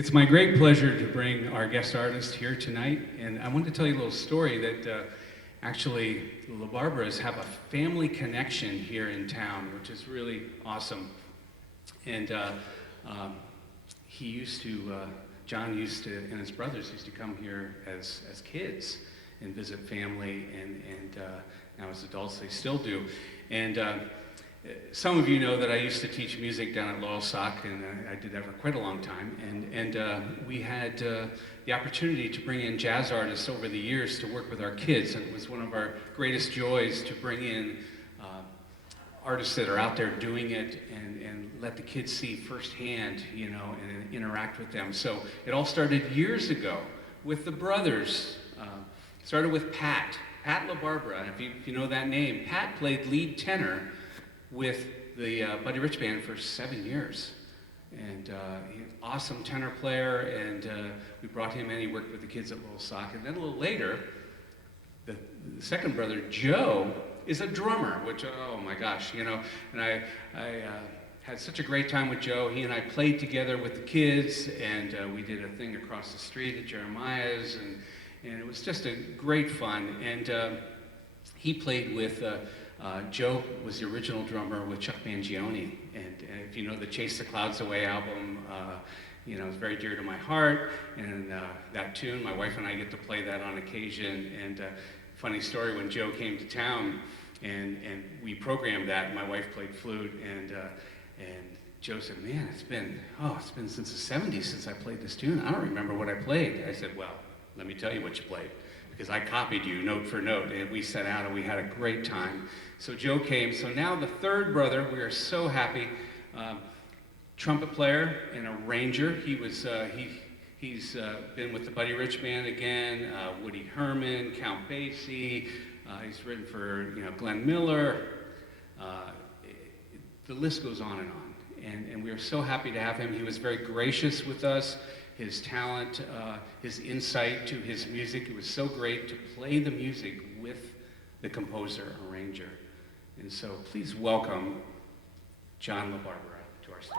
It's my great pleasure to bring our guest artist here tonight, and I want to tell you a little story that actually the LaBarberas have a family connection here in town, which is really awesome. And he used to, John used to, and his brothers used to come here as kids and visit family, and now as adults they still do. And some of you know that I used to teach music down at Loyalsock, and I did that for quite a long time. And we had the opportunity to bring in jazz artists over the years to work with our kids, and it was one of our greatest joys to bring in artists that are out there doing it and let the kids see firsthand, you know, and interact with them. So it all started years ago with the brothers. Started with Pat LaBarbera, and if you know that name, Pat played lead tenor with the Buddy Rich Band for 7 years. And he's an awesome tenor player, and we brought him in. He worked with the kids at Loyalsock. And then a little later, the second brother, Joe, is a drummer, which, oh my gosh, you know. And I had such a great time with Joe. He and I played together with the kids, and we did a thing across the street at Jeremiah's, and it was just a great fun. And he played with Joe was the original drummer with Chuck Mangione, and if you know the Chase the Clouds Away album, you know, it's very dear to my heart, and that tune, my wife and I get to play that on occasion. And funny story, when Joe came to town and we programmed that, my wife played flute, and Joe said, man, it's been since the 70s since I played this tune. I don't remember what I played. I said, well, let me tell you what you played, because I copied you note for note, and we set out and we had a great time. So Joe came. So now the third brother, we are so happy, trumpet player and arranger. He's been with the Buddy Rich Band again, Woody Herman, Count Basie. He's written for, you know, Glenn Miller. The list goes on and on. And we are so happy to have him. He was very gracious with us. His talent, his insight to his music. It was so great to play the music with the composer, arranger. And so please welcome John LaBarbera to our stage.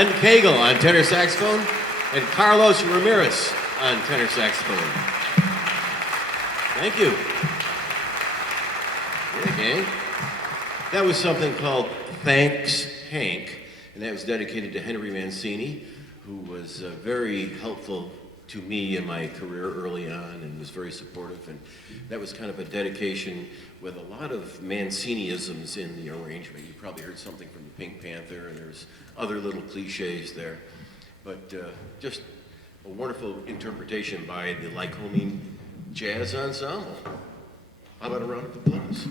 Len Cagle on tenor saxophone, and Carlos Ramirez on tenor saxophone. Thank you. Yeah, gang. That was something called Thanks, Hank, and that was dedicated to Henry Mancini, who was very helpful to me in my career early on and was very supportive. And that was kind of a dedication with a lot of Mancini-isms in the arrangement. You probably heard something from the Pink Panther, and there's other little cliches there. But just a wonderful interpretation by the Lycoming Jazz Ensemble. How about a round of applause?